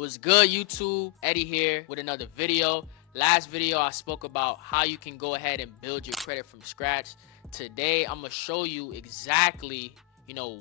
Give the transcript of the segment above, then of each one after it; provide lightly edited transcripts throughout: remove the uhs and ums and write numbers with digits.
What's good, YouTube? Eddie here with another video. Last video I spoke about how you can go ahead and build your credit from scratch. Today I'm gonna show you exactly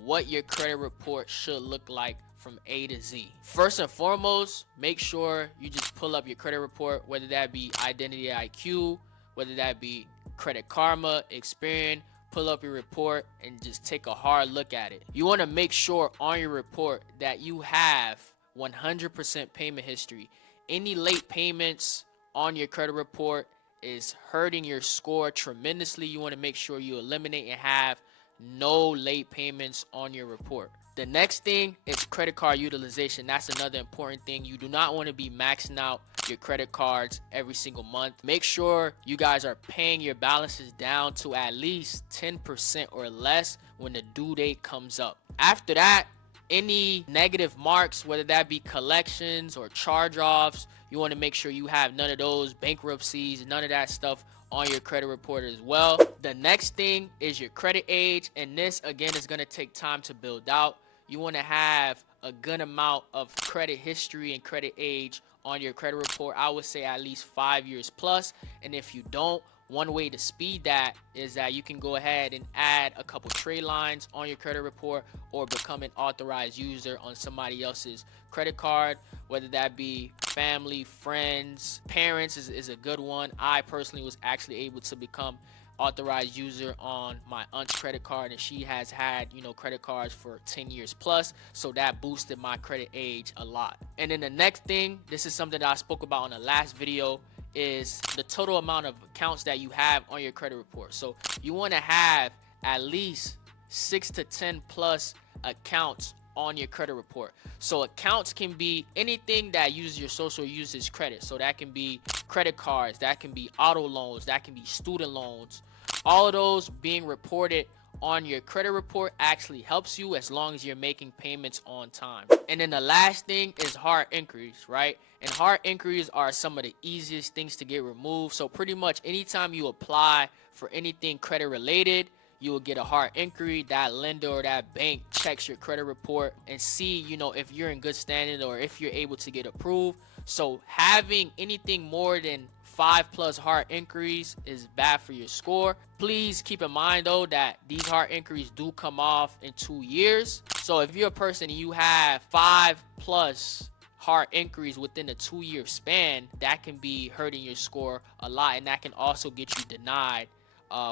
what your credit report should look like from A to Z. First and foremost, make sure you just pull up your credit report, whether that be Identity IQ, whether that be Credit Karma, Experian. Pull up your report and just take a hard look at it. You want to make sure on your report that you have 100% payment history. Any late payments on your credit report is hurting your score tremendously. You want to make sure you eliminate and have no late payments on your report. The next thing is credit card utilization. That's another important thing. You do not want to be maxing out your credit cards every single month. Make sure you guys are paying your balances down to at least 10% or less when the due date comes up. After that, any negative marks, whether that be collections or charge-offs, you want to make sure you have none of those, bankruptcies, none of that stuff on your credit report as well. The next thing is your credit age, and this again is going to take time to build out. You want to have a good amount of credit history and credit age on your credit report. I would say at least 5 years plus, and if you don't, one way to speed that is that you can go ahead and add a couple trade lines on your credit report or become an authorized user on somebody else's credit card, whether that be family, friends, parents is a good one. I personally was actually able to become authorized user on my aunt's credit card, and she has had credit cards for 10 years plus, so that boosted my credit age a lot. And then the next thing, this is something that I spoke about in the last video, is the total amount of accounts that you have on your credit report. So you want to have at least 6 to 10 plus accounts on your credit report. So accounts can be anything that uses your social usage credit. So that can be credit cards, that can be auto loans, that can be student loans. All of those being reported on your credit report actually helps you as long as you're making payments on time. And then the last thing is hard inquiries, right? And hard inquiries are some of the easiest things to get removed. So pretty much anytime you apply for anything credit related, you will get a hard inquiry. That lender or that bank checks your credit report and see, if you're in good standing or if you're able to get approved. So having anything more than 5+ hard inquiries is bad for your score. Please keep in mind though that these hard inquiries do come off in 2 years. So if you're a person and you have 5+ hard inquiries within a 2-year span, that can be hurting your score a lot, and that can also get you denied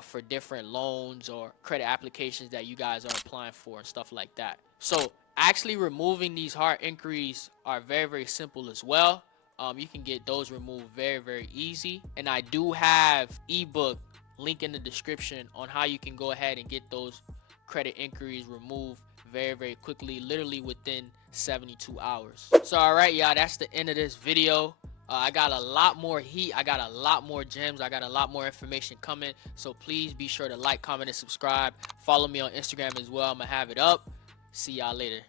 for different loans or credit applications that you guys are applying for and stuff like that. So actually removing these hard inquiries are very, very simple as well. You can get those removed very, very easy. And I do have ebook link in the description on how you can go ahead and get those credit inquiries removed very, very quickly, literally within 72 hours. So all right, y'all, that's the end of this video. I got a lot more heat, I got a lot more gems, I got a lot more information coming. So please be sure to like, comment, and subscribe. Follow me on Instagram as well. I'm gonna have it up. See y'all later.